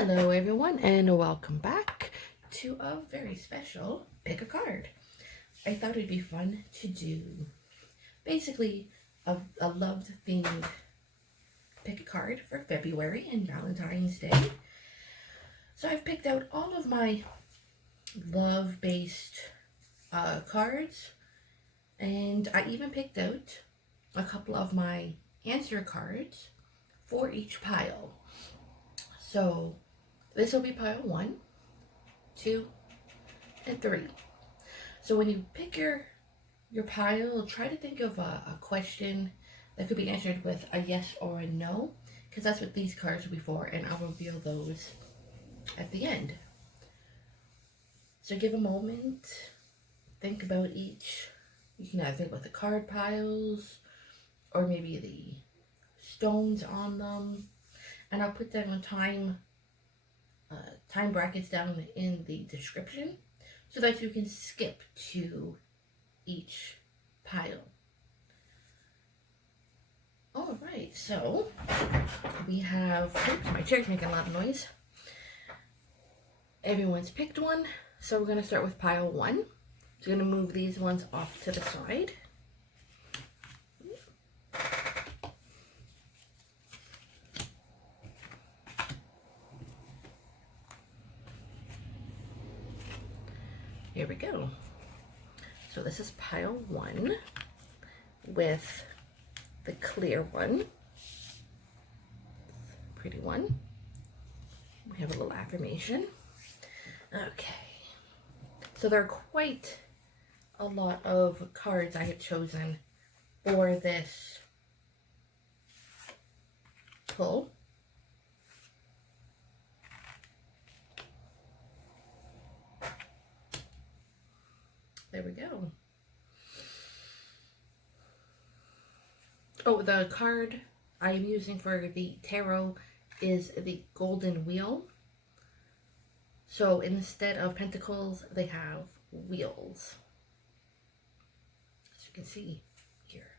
Hello everyone and welcome back to a very special pick a card. I thought it'd be fun to do basically a love themed pick a card for February and Valentine's Day. So I've picked out all of my love based cards, and I even picked out a couple of my answer cards for each pile. So this will be pile 1, 2, and 3. So when you pick your pile, try to think of a question that could be answered with a yes or a no, because that's what these cards will be for, and I'll reveal those at the end. So give a moment, think about each. You can either think about the card piles or maybe the stones on them. And I'll put them on time brackets down in the description so that you can skip to each pile. All right, so we have, oops, my chair's making a lot of noise. Everyone's picked one, so we're going to start with pile 1. So we're going to move these ones off to the side. Here we go. So this is pile 1 with the clear one. Pretty one. We have a little affirmation. Okay. So there are quite a lot of cards I have chosen for this pull. There we go. Oh, the card I'm using for the tarot is the Golden Wheel. So instead of pentacles, they have wheels. As you can see here.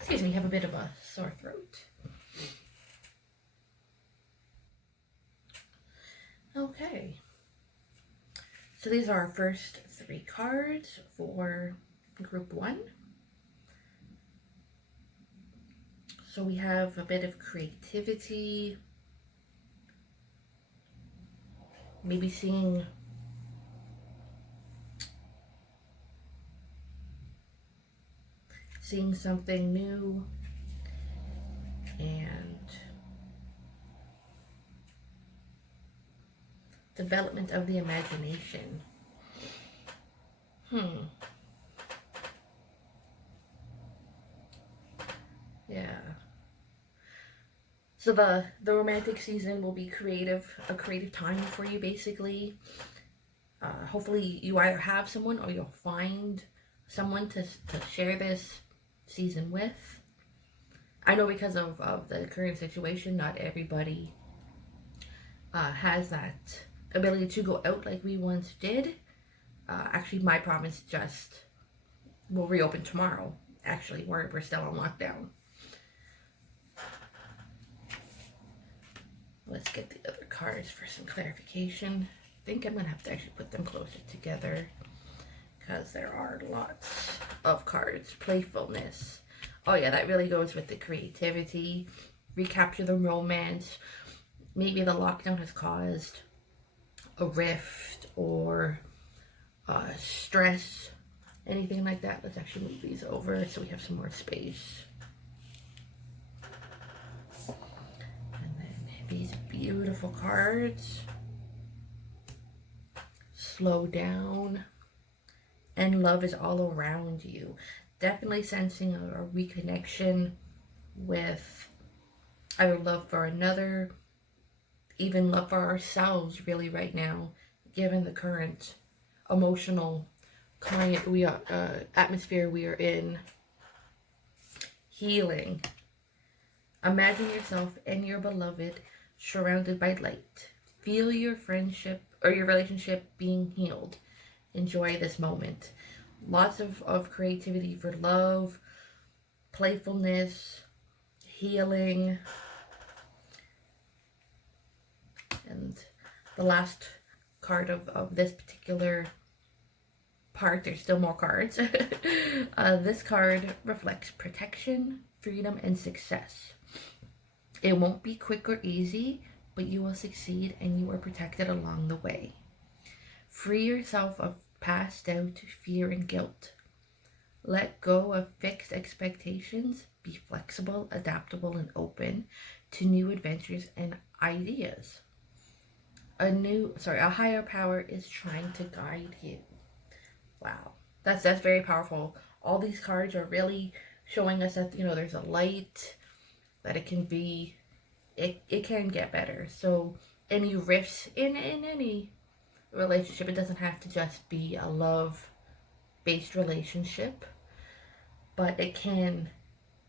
Excuse me, I have a bit of a sore throat. Okay. So these are our first 3 cards for group 1. So we have a bit of creativity, maybe seeing something new, and development of the imagination. Yeah. So the romantic season will be a creative time for you, basically. Hopefully you either have someone or you'll find someone to share this season with. I know because of the current situation, not everybody has that ability to go out like we once did. Actually, my province just will reopen tomorrow. Actually, we're still on lockdown. Let's get the other cards for some clarification. I think I'm going to have to actually put them closer together because there are lots of cards. Playfulness. Oh yeah, that really goes with the creativity. Recapture the romance. Maybe the lockdown has caused a rift or stress, anything like that. Let's actually move these over so we have some more space. And then these beautiful cards. Slow down. And love is all around you. Definitely sensing a reconnection with either love for another, even love for ourselves really right now, given the current emotional climate atmosphere we are in. Healing. Imagine yourself and your beloved surrounded by light. Feel your friendship or your relationship being healed. Enjoy this moment. Lots of creativity for love, playfulness, healing. And the last card of this particular part, there's still more cards. This card reflects protection, freedom, and success. It won't be quick or easy, but you will succeed and you are protected along the way. Free yourself of past doubt, fear, and guilt. Let go of fixed expectations. Be flexible, adaptable, and open to new adventures and ideas. A higher power is trying to guide you. Wow, that's very powerful. All these cards are really showing us that, there's a light, that it can get better. So any rifts in any relationship, it doesn't have to just be a love-based relationship, but it can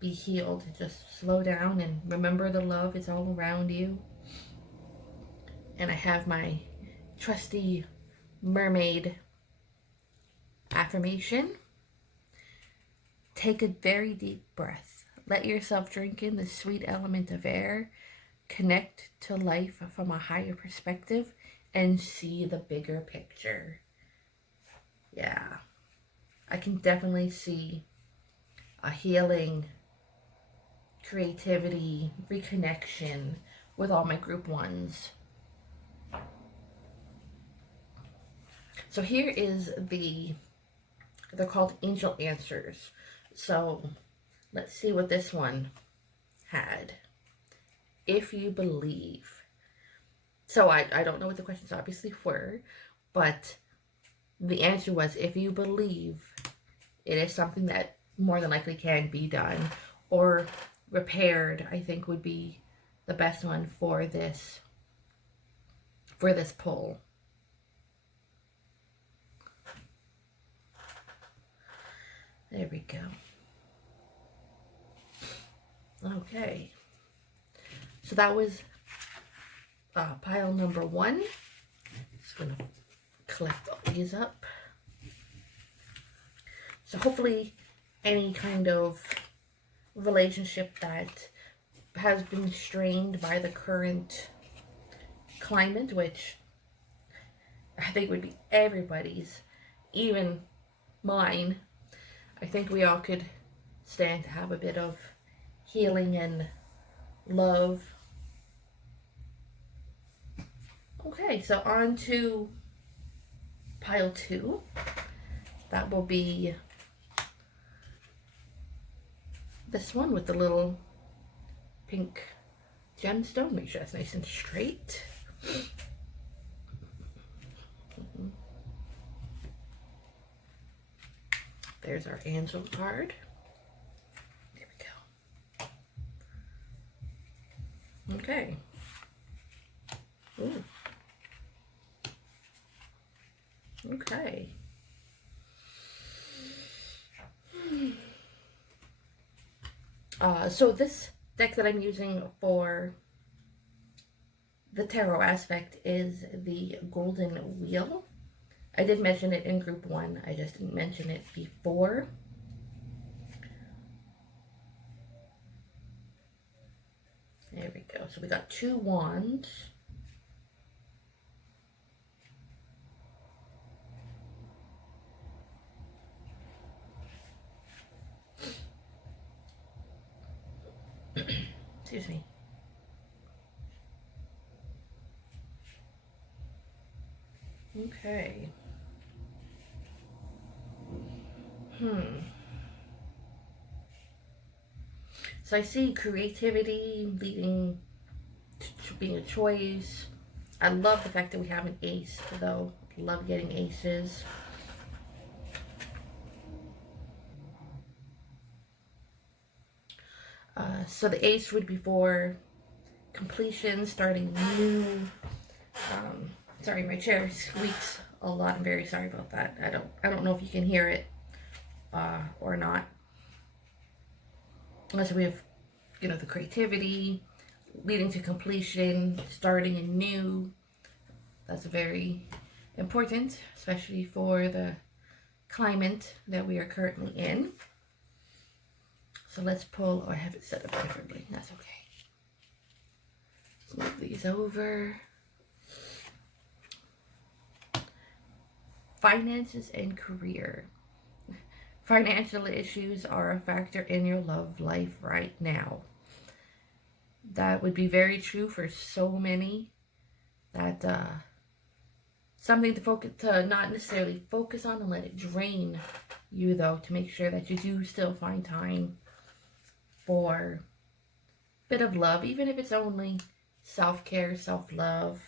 be healed. Just slow down and remember the love is all around you. And I have my trusty mermaid affirmation. Take a very deep breath. Let yourself drink in the sweet element of air. Connect to life from a higher perspective and see the bigger picture. Yeah, I can definitely see a healing, creativity, reconnection with all my group ones. So here is they're called Angel Answers. So let's see what this one had. If you believe. So I don't know what the questions obviously were, but the answer was, if you believe it is something that more than likely can be done or repaired, I think would be the best one for this pull. There we go. Okay. So that was pile number 1. Just going to collect all these up. So hopefully any kind of relationship that has been strained by the current climate, which I think would be everybody's, even mine, I think we all could stand to have a bit of healing and love. Okay, so on to pile 2. That will be this one with the little pink gemstone. Make sure that's nice and straight. There's our angel card. There we go. Okay. Ooh. Okay. So this deck that I'm using for the tarot aspect is the Golden Wheel. I did mention it in group 1. I just didn't mention it before. There we go. So we got 2 wands. Excuse me. Okay. So I see creativity leading to being a choice. I love the fact that we have an ace, though. Love getting aces. So the ace would be for completion, starting new. Sorry, my chair squeaks a lot. I'm very sorry about that. I don't know if you can hear it or not. So we have, the creativity leading to completion, starting anew. That's very important, especially for the climate that we are currently in. So let's pull, or I have it set up differently. That's okay. Let's move these over. finances and career. Financial issues are a factor in your love life right now. That would be very true for so many. That something to focus, to not necessarily focus on and let it drain you, though, to make sure that you do still find time for a bit of love, even if it's only self-care, self-love.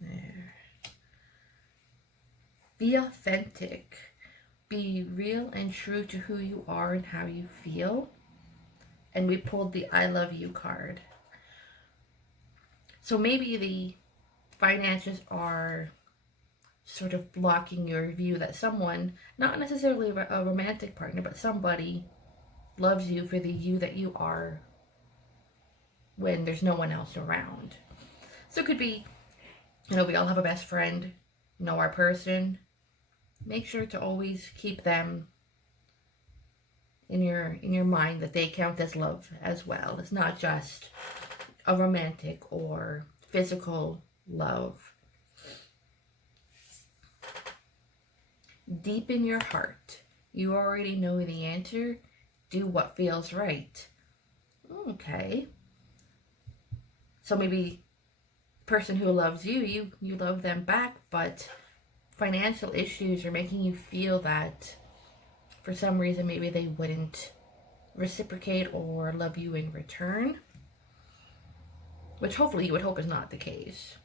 There. Be authentic. Be real and true to who you are and how you feel. And we pulled the I love you card. So maybe the finances are sort of blocking your view that someone, not necessarily a romantic partner, but somebody loves you for the you that you are when there's no one else around. So it could be, we all have a best friend, know our person. Make sure to always keep them in your mind, that they count as love as well. It's not just a romantic or physical love. Deep in your heart, you already know the answer. Do what feels right. Okay. So maybe the person who loves you, you love them back, but financial issues are making you feel that for some reason maybe they wouldn't reciprocate or love you in return, which hopefully you would hope is not the case.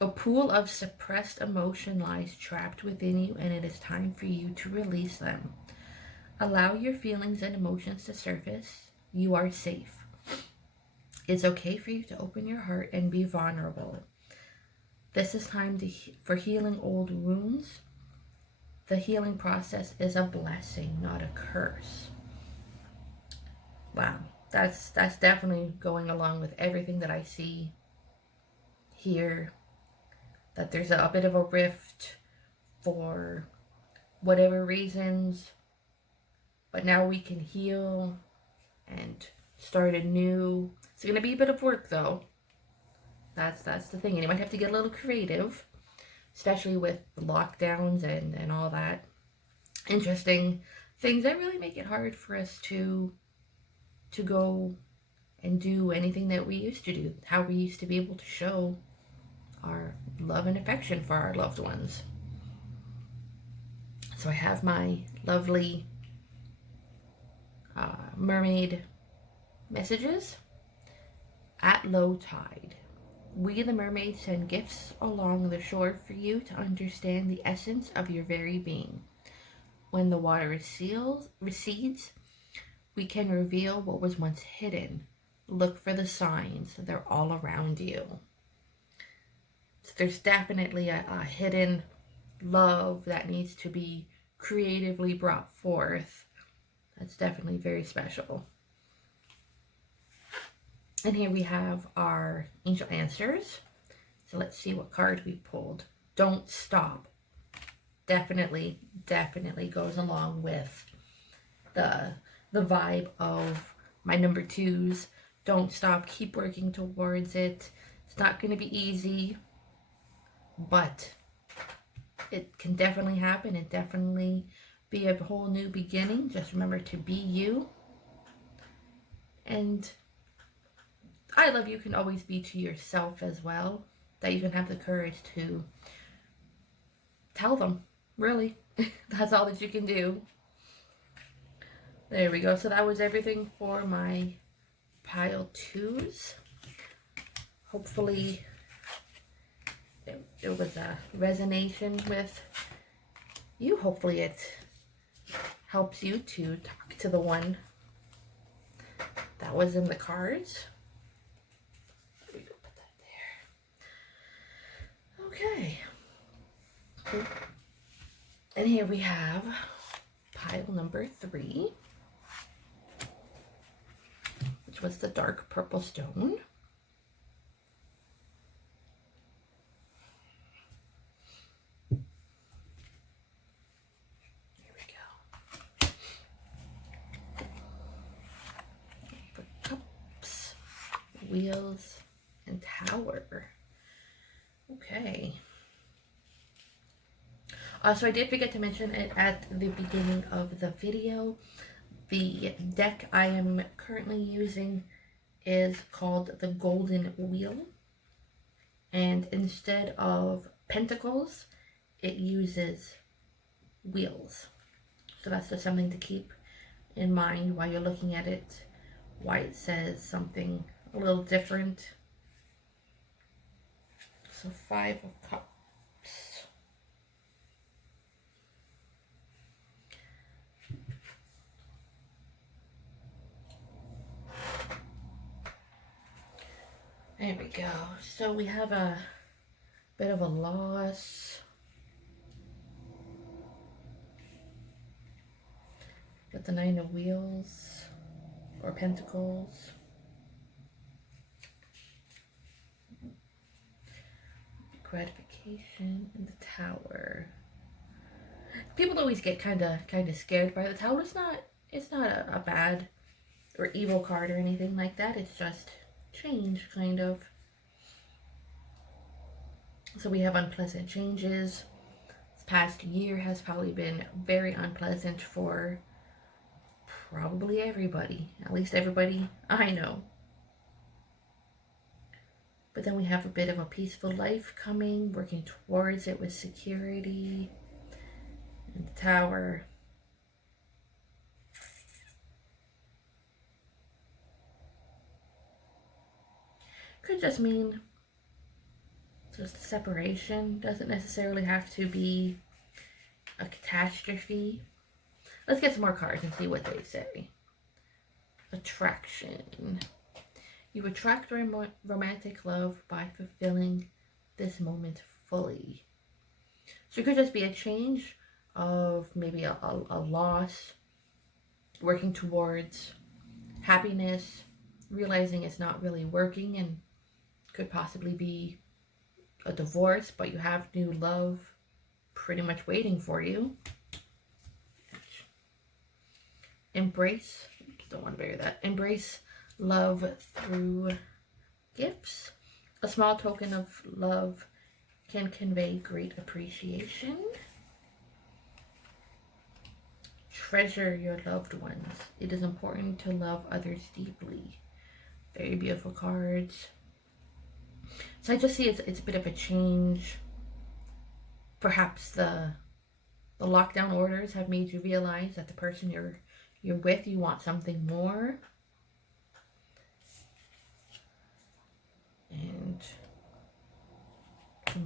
A pool of suppressed emotion lies trapped within you, and it is time for you to release them. Allow your feelings and emotions to surface. You are safe. It's okay for you to open your heart and be vulnerable. This is time for healing old wounds. The healing process is a blessing, not a curse. Wow, that's definitely going along with everything that I see here. That there's a bit of a rift for whatever reasons, but now we can heal and start anew. It's going to be a bit of work, though. That's the thing, and you might have to get a little creative, especially with lockdowns and all that interesting things that really make it hard for us to go and do anything that we used to do, how we used to be able to show our love and affection for our loved ones. So I have my lovely mermaid messages. At low tide, we the mermaids send gifts along the shore for you to understand the essence of your very being. When the water recedes, we can reveal what was once hidden. Look for the signs. They're all around you. So there's definitely a hidden love that needs to be creatively brought forth. That's definitely very special. And here we have our angel answers. So let's see what card we pulled. Don't stop. Definitely goes along with the vibe of my number 2s. Don't stop. Keep working towards it. It's not going to be easy, but it can definitely happen and definitely be a whole new beginning. Just remember to be you. And I love you can always be to yourself as well. That you can have the courage to tell them. Really. That's all that you can do. There we go. So that was everything for my pile 2s. Hopefully it was a resonation with you. Hopefully it helps you to talk to the one that was in the cards. Let me go put that there. Okay. And here we have pile number 3, which was the dark purple stone. Here we go. For cups, wheels, and tower. Okay. So I did forget to mention it at the beginning of the video. The deck I am currently using is called the Golden Wheel. And instead of pentacles, it uses wheels. So that's just something to keep in mind while you're looking at it, why it says something a little different. So 5 of Cups. There we go. So we have a bit of a loss. Got the 9 of Wheels or Pentacles. Gratification and the Tower. People always get kind of scared by the Tower. It's not a bad or evil card or anything like that. It's just change, kind of. So we have unpleasant changes. This past year has probably been very unpleasant for probably everybody, at least everybody I know. But then we have a bit of a peaceful life coming, working towards it with security and the Tower. Could just mean just a separation. Doesn't necessarily have to be a catastrophe. Let's get some more cards and see what they say. Attraction. You attract romantic love by fulfilling this moment fully. So it could just be a change of maybe a loss, working towards happiness, realizing it's not really working, and could possibly be a divorce, but you have new love pretty much waiting for you. Embrace, don't want to bury that. Embrace love through gifts. A small token of love can convey great appreciation. Treasure your loved ones. It is important to love others deeply. Very beautiful cards. So I just see it's a bit of a change. Perhaps the lockdown orders have made you realize that the person you're with, you want something more. And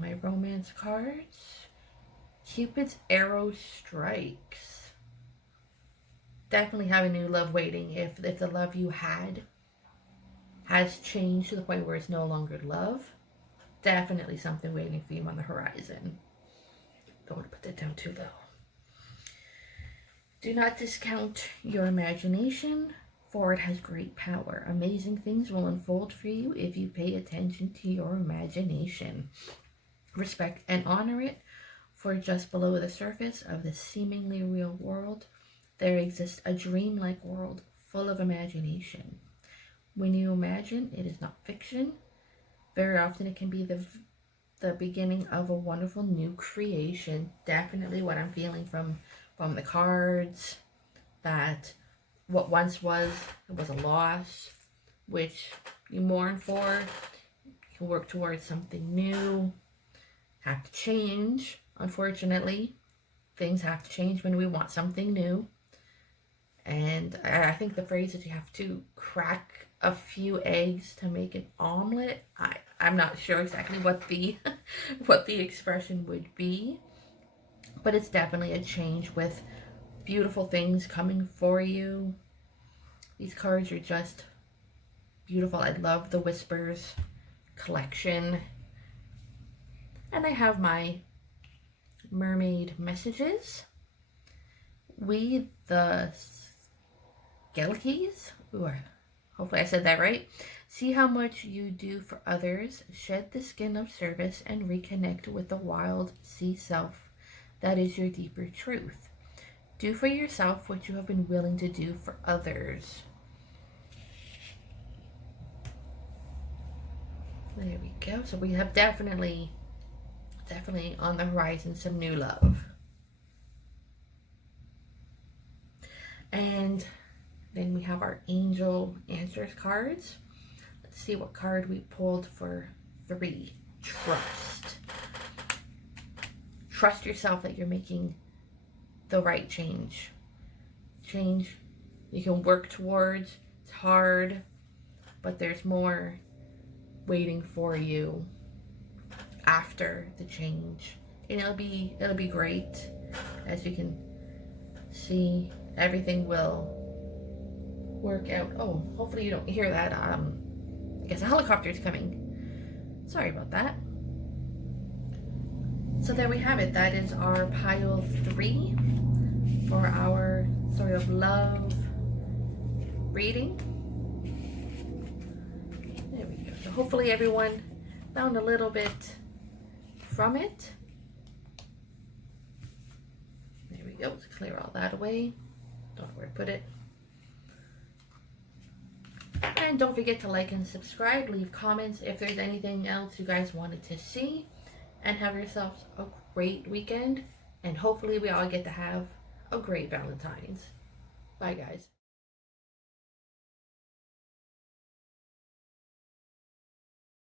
my romance cards. Cupid's arrow strikes. Definitely have a new love waiting. If the love you had has changed to the point where it's no longer love, definitely something waiting for you on the horizon. Don't want to put that down too low. Do not discount your imagination, for it has great power. Amazing things will unfold for you if you pay attention to your imagination. Respect and honor it, for just below the surface of the seemingly real world, there exists a dreamlike world full of imagination. When you imagine, it is not fiction. Very often it can be the beginning of a wonderful new creation. Definitely what I'm feeling from the cards, that what once was a loss, which you mourn for. You can work towards something new. Have to change, unfortunately. Things have to change when we want something new. And I think the phrase that you have to crack a few eggs to make an omelet, I'm not sure exactly what the what the expression would be, but it's definitely a change with beautiful things coming for you. These cards are just beautiful. I love the Whispers collection. And I have my mermaid messages. We the Skelkies, hopefully I said that right. See how much you do for others. Shed the skin of service and reconnect with the wild sea self. That is your deeper truth. Do for yourself what you have been willing to do for others. There we go. So we have definitely definitely on the horizon, some new love. And then we have our angel answers cards. Let's see what card we pulled for 3. Trust. Trust yourself that you're making the right change. Change you can work towards. It's hard, but there's more waiting for you after the change. And it'll be great. As you can see, everything will work out. Oh, hopefully you don't hear that. I guess a helicopter's coming. Sorry about that. So there we have it. That is our pile 3 for our sort of love reading. There we go. So hopefully everyone found a little bit from it. There we go. Let's clear all that away. Don't know where to put it. And don't forget to like and subscribe. Leave comments if there's anything else you guys wanted to see. And have yourselves a great weekend. And hopefully we all get to have a great Valentine's. Bye, guys.